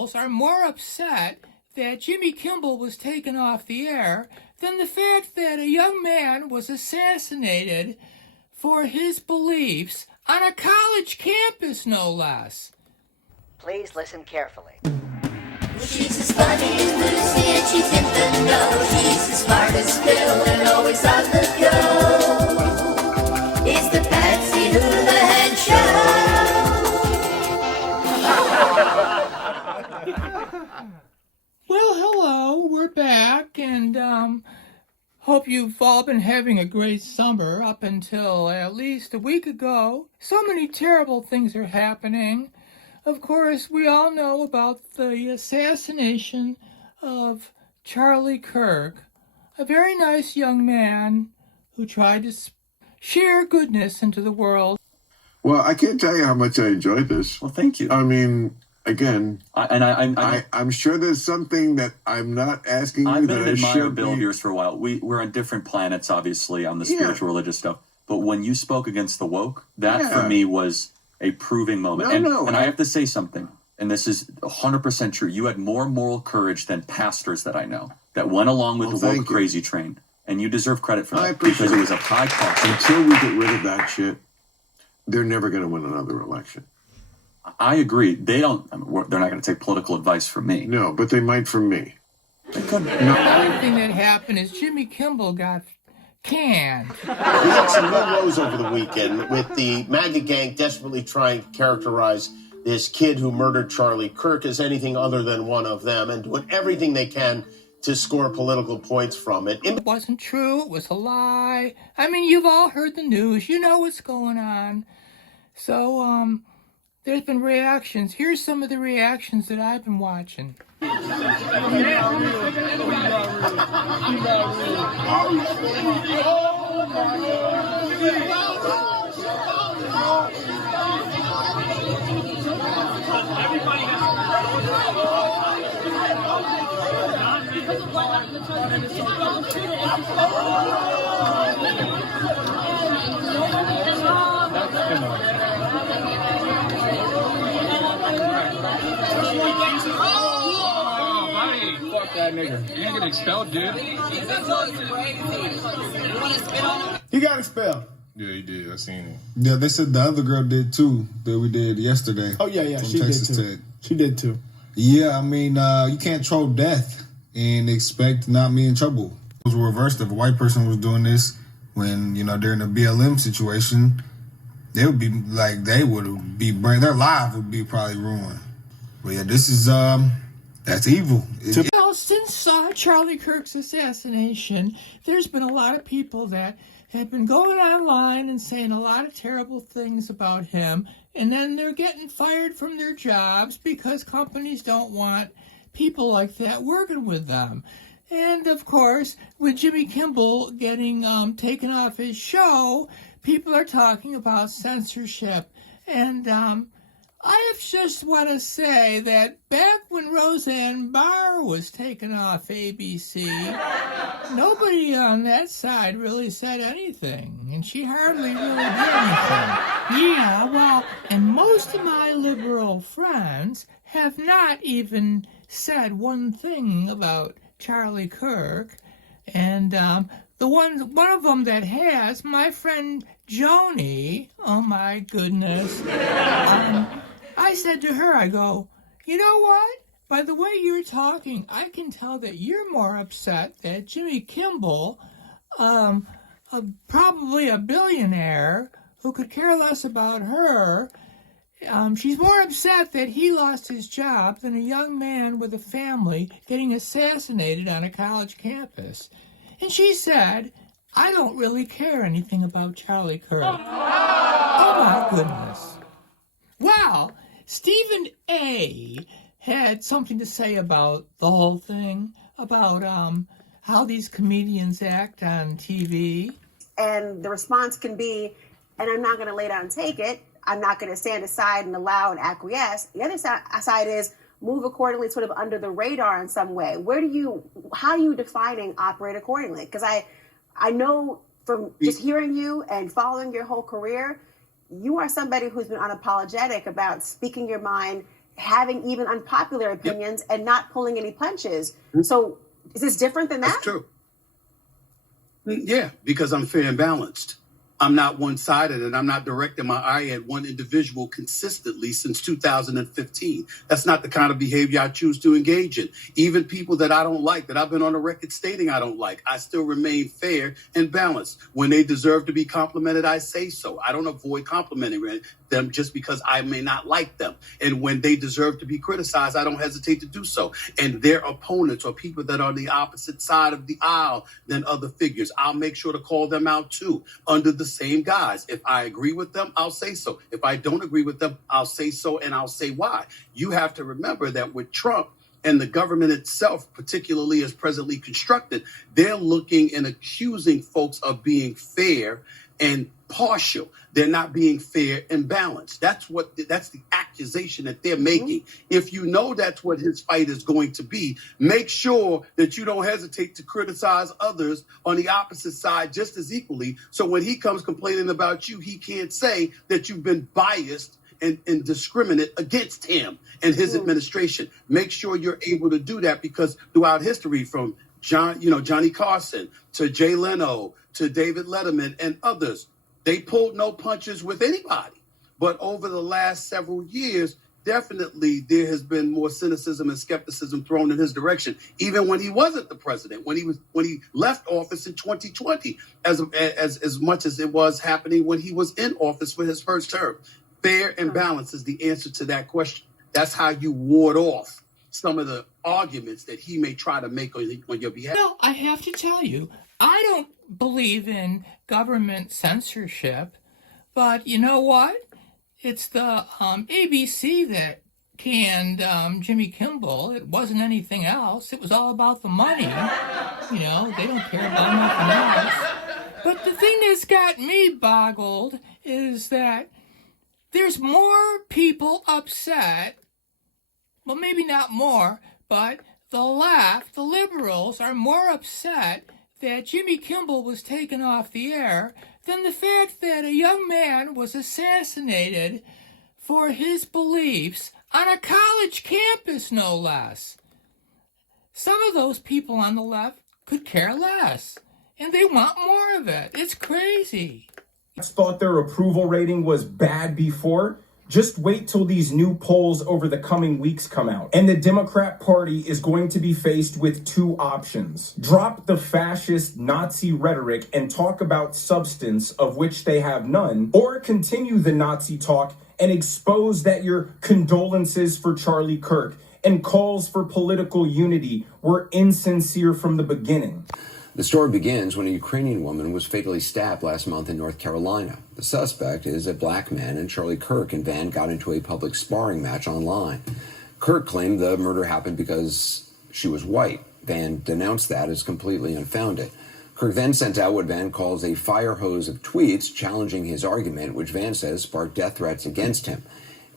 millennials are more upset that Jimmy Kimmel was taken off the air than the fact that a young man was assassinated for his beliefs on a college campus, no less. Please listen carefully. She's as funny as Lucy and she's in the know. She's as smart as Phil and always on the go. It's the Patsy Hoolahan Show. Well, hello, we're back, and hope you've all been having a great summer up until at least a week ago. So many terrible things are happening. Of course, we all know about the assassination of Charlie Kirk, a very nice young man who tried to share goodness into the world. Well, I can't tell you how much I enjoyed this. Well, thank you. I mean, again, I'm sure there's something that I'm not asking you I've that been I an admirer should of Bill be. Here's for a while. We're on different planets, obviously, on the spiritual religious stuff. But when you spoke against the woke, that for me was a proving moment. And I have to say something, and this is 100% true. You had more moral courage than pastors that I know that went along with the woke crazy train. And you deserve credit for that because it was a high cost. Until we get rid of that shit, they're never going to win another election. I agree. They're not going to take political advice from me. No, but they might from me. They could. The other thing that happened is Jimmy Kimmel got canned. We had some news over the weekend with the MAGA gang desperately trying to characterize this kid who murdered Charlie Kirk as anything other than one of them and doing everything they can to score political points from it. It wasn't true. It was a lie. I mean, you've all heard the news. You know what's going on. So, there's been reactions. Here's some of the reactions that I've been watching. That nigga. You didn't get expelled, dude. He got expelled. Yeah, he did. I seen him. Yeah, they said the other girl did too, that we did yesterday. Oh, yeah, she Texas did too. Tech. She did too. Yeah, I mean, you can't troll death and expect not be in trouble. It was reversed. If a white person was doing this when, during a BLM situation, they would be like, their life would be probably ruined. But yeah, this is, that's evil. Well, since Charlie Kirk's assassination, there's been a lot of people that have been going online and saying a lot of terrible things about him, and then they're getting fired from their jobs because companies don't want people like that working with them. And, of course, with Jimmy Kimmel getting taken off his show, people are talking about censorship. And I just want to say that back when Roseanne Barr was taken off ABC, nobody on that side really said anything, and she hardly really did anything. Yeah, well, and most of my liberal friends have not even said one thing about Charlie Kirk, and one of them that has, my friend Joni, oh my goodness, I said to her, I go, you know what? By the way you're talking, I can tell that you're more upset that Jimmy Kimmel, probably a billionaire who could care less about her, she's more upset that he lost his job than a young man with a family getting assassinated on a college campus. And she said, I don't really care anything about Charlie Kirk. Oh my goodness. Well, Stephen A. had something to say about the whole thing, about how these comedians act on TV. And the response can be, and I'm not going to lay down and take it. I'm not going to stand aside and allow and acquiesce. The other side is move accordingly, sort of under the radar in some way. How are you defining operate accordingly? Because I know from just hearing you and following your whole career, you are somebody who's been unapologetic about speaking your mind, having even unpopular opinions and not pulling any punches. So is this different than that? That's true. Yeah, because I'm fair and balanced. I'm not one-sided, and I'm not directing my eye at one individual consistently since 2015. That's not the kind of behavior I choose to engage in. Even people that I don't like, that I've been on the record stating I don't like, I still remain fair and balanced. When they deserve to be complimented, I say so. I don't avoid complimenting them just because I may not like them. And when they deserve to be criticized, I don't hesitate to do so. And their opponents or people that are on the opposite side of the aisle than other figures, I'll make sure to call them out too, under the same guise. If I agree with them, I'll say so. If I don't agree with them, I'll say so, and I'll say why. You have to remember that with Trump and the government itself, particularly as presently constructed, they're looking and accusing folks of being fair and partial. They're not being fair and balanced. That's the accusation that they're making. If you know that's what his fight is going to be, make sure that you don't hesitate to criticize others on the opposite side just as equally. So when he comes complaining about you, he can't say that you've been biased and discriminate against him and his administration. Make sure you're able to do that, because throughout history, from Johnny Carson to Jay Leno to David Letterman and others, they pulled no punches with anybody. But over the last several years, definitely there has been more cynicism and skepticism thrown in his direction, even when he wasn't the president, when he left office in 2020, as much as it was happening when he was in office for his first term. Fair and balanced is the answer to that question. That's how you ward off some of the arguments that he may try to make on your behalf. Well, I have to tell you, I don't believe in government censorship, but you know what? It's the ABC that canned Jimmy Kimmel. It wasn't anything else. It was all about the money. You know, they don't care about nothing else. But the thing that's got me boggled is that there's more people upset. Well, maybe not more, but the left, the liberals, are more upset that Jimmy Kimmel was taken off the air than the fact that a young man was assassinated for his beliefs on a college campus, no less. Some of those people on the left could care less, and they want more of it. It's crazy. Thought their approval rating was bad before. Just wait till these new polls over the coming weeks come out. And the Democrat Party is going to be faced with two options. Drop the fascist Nazi rhetoric and talk about substance, of which they have none, or continue the Nazi talk and expose that your condolences for Charlie Kirk and calls for political unity were insincere from the beginning. The story begins when a Ukrainian woman was fatally stabbed last month in North Carolina. The suspect is a black man, and Charlie Kirk and Van got into a public sparring match online. Kirk claimed the murder happened because she was white. Van denounced that as completely unfounded. Kirk then sent out what Van calls a fire hose of tweets challenging his argument, which Van says sparked death threats against him.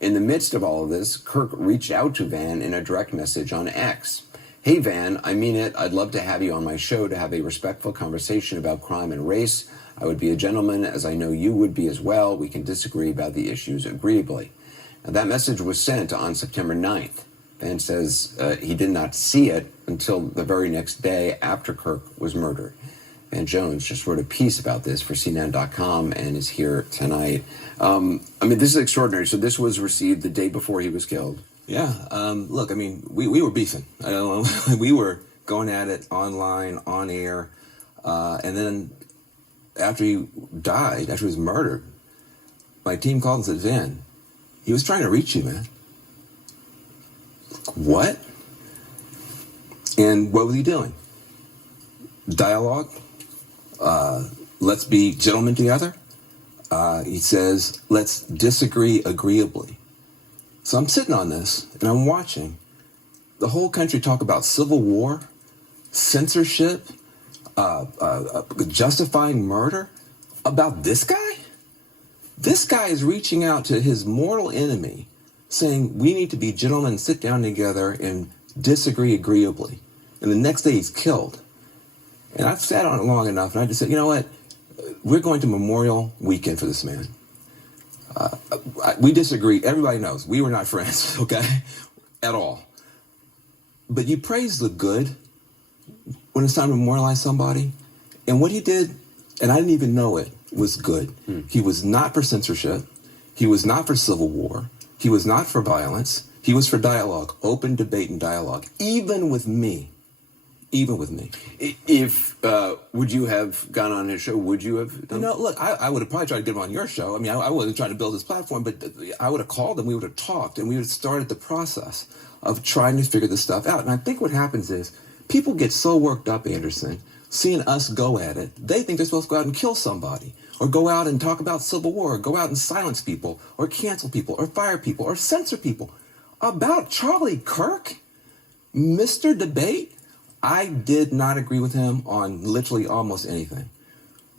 In the midst of all of this, Kirk reached out to Van in a direct message on X. Hey, Van, I mean it. I'd love to have you on my show to have a respectful conversation about crime and race. I would be a gentleman, as I know you would be as well. We can disagree about the issues agreeably. Now, that message was sent on September 9th. Van says he did not see it until the very next day after Kirk was murdered. Van Jones just wrote a piece about this for CNN.com and is here tonight. This is extraordinary. So this was received the day before he was killed. Yeah, look, we were beefing. We were going at it online, on air, and then after he died, after he was murdered, my team called and said, Van, he was trying to reach you, man. What? And what was he doing? Dialogue? Let's be gentlemen together? He says, let's disagree agreeably. So I'm sitting on this, and I'm watching the whole country talk about civil war, censorship, justifying murder, about this guy? This guy is reaching out to his mortal enemy, saying we need to be gentlemen, sit down together, and disagree agreeably. And the next day he's killed. And I've sat on it long enough, and I just said, you know what? We're going to Memorial Weekend for this man. We disagree. Everybody knows we were not friends, okay, at all. But you praise the good when it's time to memorialize somebody. And what he did, and I didn't even know it, was good. He was not for censorship. He was not for civil war. He was not for violence. He was for dialogue, open debate and dialogue, even with me. Even with me. If, would you have gone on his show? Would you have done? Look, I would have probably tried to get him on your show. I mean, I wasn't trying to build this platform, but I would have called him, we would have talked, and we would have started the process of trying to figure this stuff out. And I think what happens is people get so worked up, Anderson, seeing us go at it. They think they're supposed to go out and kill somebody, or go out and talk about civil war, or go out and silence people, or cancel people, or fire people, or censor people. About Charlie Kirk, Mr. Debate, I did not agree with him on literally almost anything.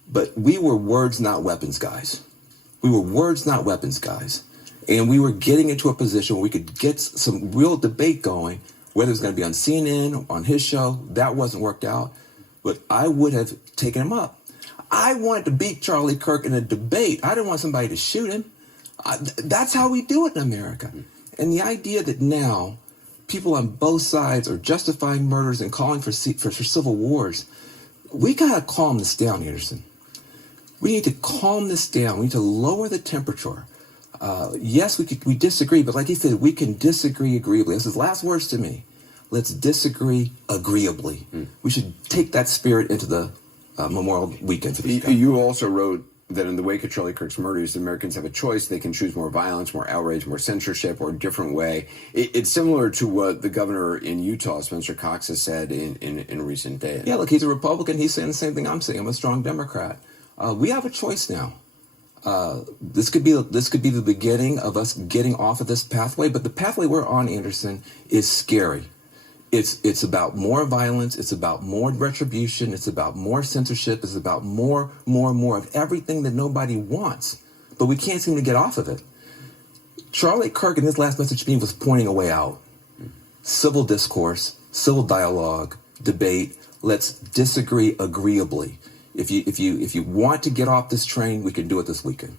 But we were words, not weapons, guys. We were words, not weapons, guys. And we were getting into a position where we could get some real debate going, whether it's going to be on CNN, on his show. That wasn't worked out. But I would have taken him up. I wanted to beat Charlie Kirk in a debate. I didn't want somebody to shoot him. That's how we do it in America. And the idea that now people on both sides are justifying murders and calling for civil wars, we got to calm this down, Anderson. We need to calm this down. We need to lower the temperature. Yes, we disagree, but like he said, we can disagree agreeably. This is last words to me. Let's disagree agreeably. We should take that spirit into the Memorial Weekend for these guys. You also wrote that in the wake of Charlie Kirk's murders, Americans have a choice. They can choose more violence, more outrage, more censorship, or a different way. It's similar to what the governor in Utah, Spencer Cox, has said in recent days. Yeah, look, he's a Republican. He's saying the same thing I'm saying. I'm a strong Democrat. We have a choice now. This could be the beginning of us getting off of this pathway, but the pathway we're on, Anderson, is scary. It's about more violence. It's about more retribution. It's about more censorship. It's about more of everything that nobody wants. But we can't seem to get off of it. Charlie Kirk in his last message to me was pointing a way out. Civil discourse, civil dialogue, debate. Let's disagree agreeably. If you want to get off this train, we can do it this weekend.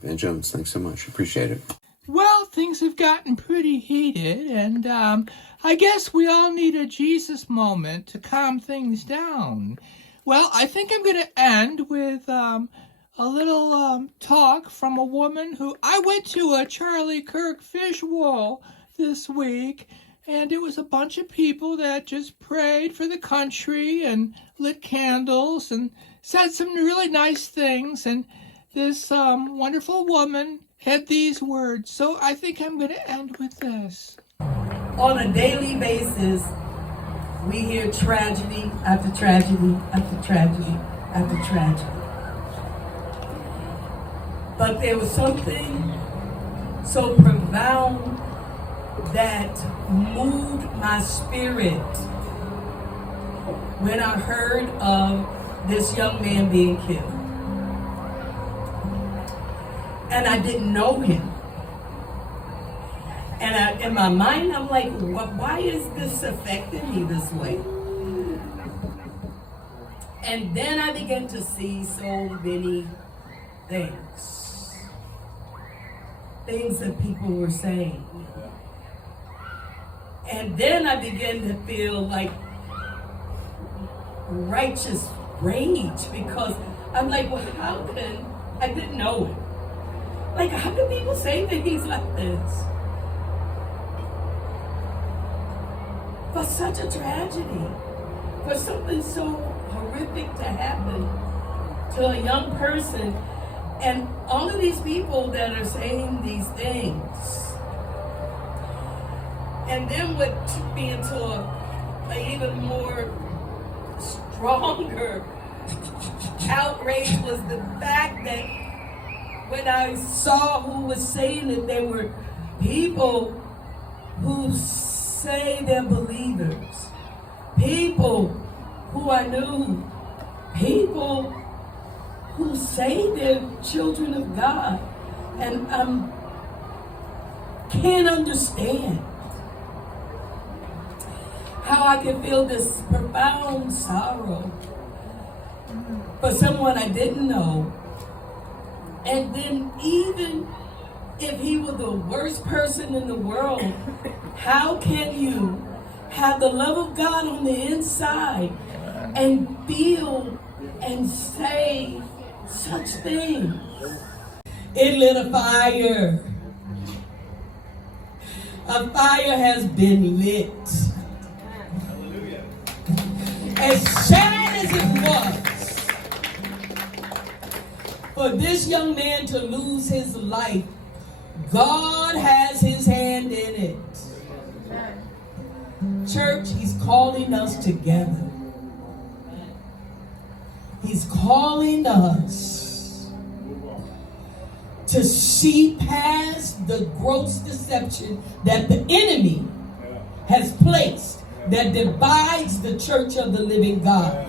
Ben Jones, thanks so much. Appreciate it. Well, things have gotten pretty heated, and I guess we all need a Jesus moment to calm things down. Well, I think I'm going to end with a little talk from a woman who... I went to a Charlie Kirk visual this week, and it was a bunch of people that just prayed for the country and lit candles and said some really nice things, and this wonderful woman had these words. So I think I'm going to end with this. On a daily basis, we hear tragedy after tragedy after tragedy after tragedy. But there was something so profound that moved my spirit when I heard of this young man being killed. And I didn't know him. And in my mind, I'm like, why is this affecting me this way? And then I began to see so many things that people were saying. And then I began to feel like righteous rage, because I'm like, well, how can, I didn't know it. Like, how can people say things like this? For such a tragedy, for something so horrific to happen to a young person, and all of these people that are saying these things. And then what took me into a even more stronger outrage was the fact that when I saw who was saying it, there were people who say they're believers, people who I knew, people who say they're children of God, and I can't understand how I can feel this profound sorrow for someone I didn't know. And then even if he were the worst person in the world, how can you have the love of God on the inside and feel and say such things? It lit a fire. A fire has been lit. As sad as it was for this young man to lose his life, God has his hand in it. Church, he's calling us together. He's calling us to see past the gross deception that the enemy has placed that divides the church of the living God.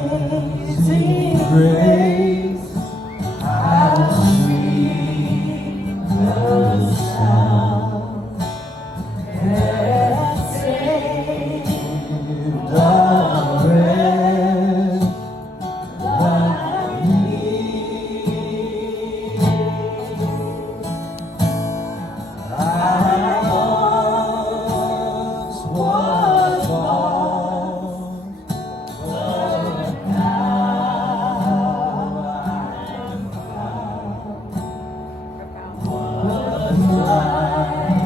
Amazing grace, how sweet the sound that saved a wretch like me. I once was lost, but now I'm found. Was blind.